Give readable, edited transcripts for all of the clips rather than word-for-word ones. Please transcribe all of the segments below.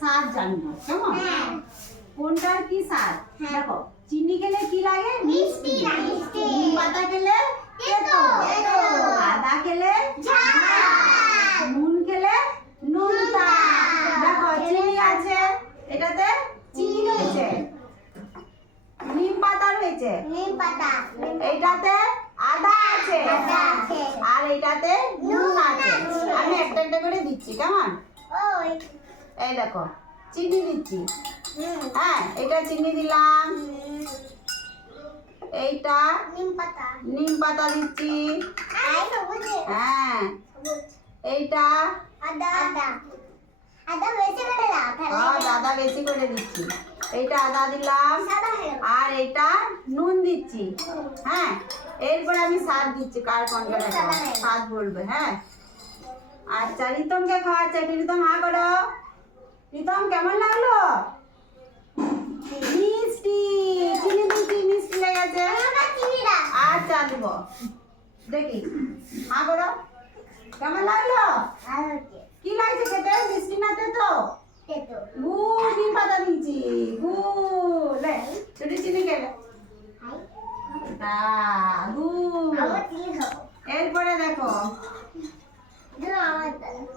স্বাদ জানবো, কেমন? কোনটার কি স্বাদ? দেখো, চিনি খেলে কি লাগে? মিষ্টি। নিম পাতা খেলে তেতো। আদা খেলে ঝাল। নুন খেলে নোনতা। দেখো, চিনি আছে, এটাতে চিনি রয়েছে, নিম পাতা রয়েছে, এইটাতে আদা আছে, আর এইটাতে নুন আছে। আমি একটা একটা করে দিচ্ছি, কেমন? এই দেখো, চিনি দিচ্ছি। হ্যাঁ, এটা চিনি দিলাম, এইটা নিম পাতা দিচ্ছি। হ্যাঁ, এইটা আদা বেশি করে দিচ্ছি। এইটা আদা দিলাম, আর এইটা নুন দিচ্ছি। হ্যাঁ, এরপরে আমি স্বাদ দিচ্ছি, কার কোনটা দেখো স্বাদ বলবে। হ্যাঁ, আচ্ছা, রিতমকে খাওয়াচ্ছে। রিতম হা করো। রিতম, কেমন লাগলো? মিষ্টি। চিনি দিচ্ছি, মিষ্টি লেগেছে। আচ্ছা, দিব দেখি, হা করো। কেমন লাগলো? কি লাগছে খেতে? মিষ্টি না তেতো? গুড়, নিম পাতা দিচ্ছি, গুড়। লে, ছোট চিনি খেলে গুড়। এরপরে দেখো,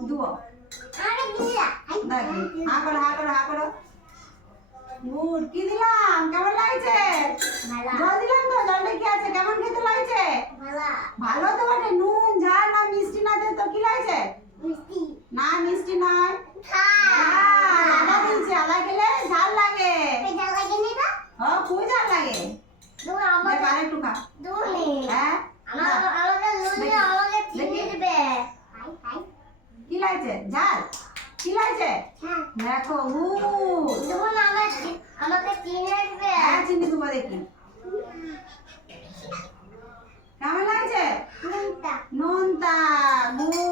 দুও হা করো, হা করো, হা করো। গুড় কি দিলাম? কেমন লাগছে? জল দিলাম তো, জলটা কি আছে? কেমন খেতে লাগছে? ভালো তো বটে। নুন, ঝাল না মিষ্টি না তেতো, কি লাগছে? না, মিষ্টি নয়, আদা দিয়েছি। আদা খেলে ঝাল লাগে। খুব ঝাল লাগে। দেখ, আরেকটু খা। হ্যাঁ, কি লাগছে? ঝাল কি লাগছে? দেখো, হ্যাঁ, চিনি দেবো দেখি। কেমন লাগছে? নোনতা। গুড়।